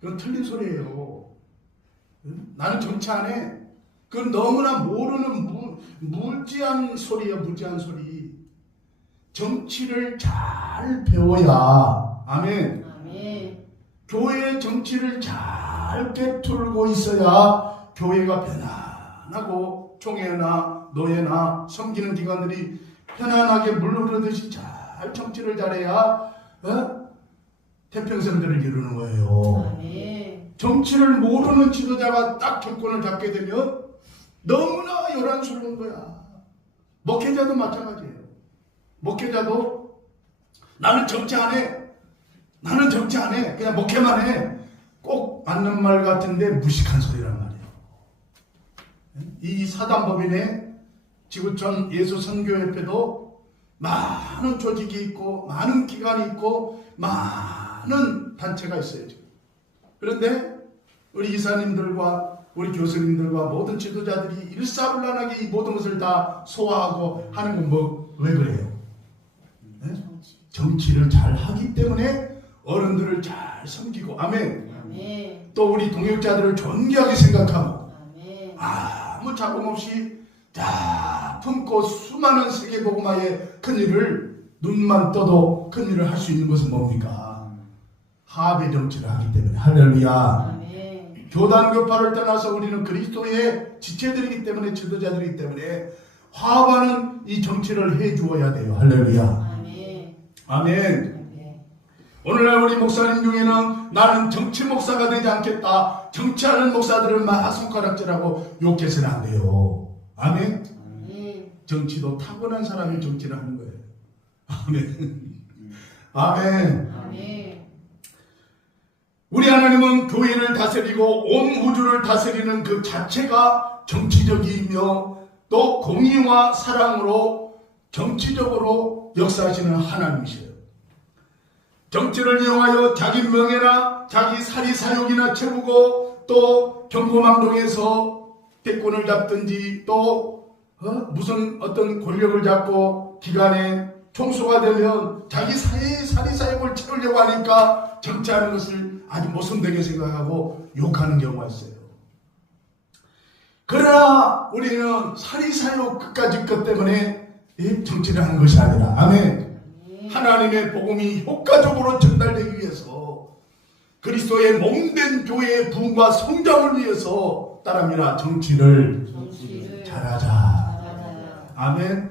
그건 틀린 소리예요. 응? 나는 정치 안 해. 그건 너무나 모르는 무, 무지한 소리야, 무지한 소리. 정치를 잘 배워야, 아멘. 아멘. 교회 정치를 잘 꿰뚫고 있어야 교회가 편안하고 총회나 노예나 섬기는 기관들이 편안하게 물 흐르듯이 잘 정치를 잘해야 어? 태평성들을 이루는 거예요. 아멘. 정치를 모르는 지도자가 딱 정권을 잡게 되면 너무나 요란스러운 거야. 목회자도 마찬가지예요. 목회자도 나는 정치 안 해. 나는 정치 안 해. 그냥 목회만 해. 꼭 맞는 말 같은데 무식한 소리란 말이에요. 이 사단법인의 지구촌 예수 선교협회도 많은 조직이 있고 많은 기관이 있고 많은 단체가 있어요. 지금. 그런데 우리 이사님들과 우리 교수님들과 모든 지도자들이 일사불란하게 이 모든 것을 다 소화하고 하는 건 뭐 왜 그래요? 네? 정치. 정치를 잘 하기 때문에 어른들을 잘 섬기고 아멘. 아멘. 또 우리 동역자들을 존귀하게 생각하고 아멘. 아무 자금 없이 다 품고 수많은 세계복음화의 큰 일을 눈만 떠도 큰 일을 할 수 있는 것은 뭡니까? 합의 정치를 하기 때문에 할렐루야. 교단 교파를 떠나서 우리는 그리스도의 지체들이기 때문에 지도자들이기 때문에 화합하는 이 정치를 해 주어야 돼요. 할렐루야. 아멘. 오늘날 우리 목사님 중에는 나는 정치 목사가 되지 않겠다. 정치하는 목사들을 막 손가락질하고 욕해서는 안 돼요. 아멘. 아멘. 정치도 타고난 사람이 정치를 하는 거예요. 아멘. 아멘. 아멘. 우리 하나님은 교회를 다스리고 온 우주를 다스리는 그 자체가 정치적이며 또 공의와 사랑으로 정치적으로 역사하시는 하나님이세요. 정치를 이용하여 자기 명예나 자기 사리 사욕이나 채우고 또 경고망동에서 대권을 잡든지 또 어? 무슨 어떤 권력을 잡고 기간에 총수가 되면 자기 사리 사리 사욕을 채우려고 하니까 정치하는 것을 아주 모순되게 생각하고 욕하는 경우가 있어요. 그러나 우리는 사리사욕 끝까지 것 때문에 이 정치를 하는 것이 아니라 아멘. 아멘. 하나님의 복음이 효과적으로 전달되기 위해서 그리스도의 몸된 교회의 부흥과 성장을 위해서 따라합니다. 정치를 정치를 잘하자. 잘하자. 아멘.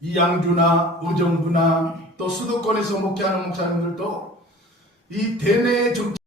이 양주나 의정부나 또 수도권에서 목회하는 목사님들도 이 대내 정치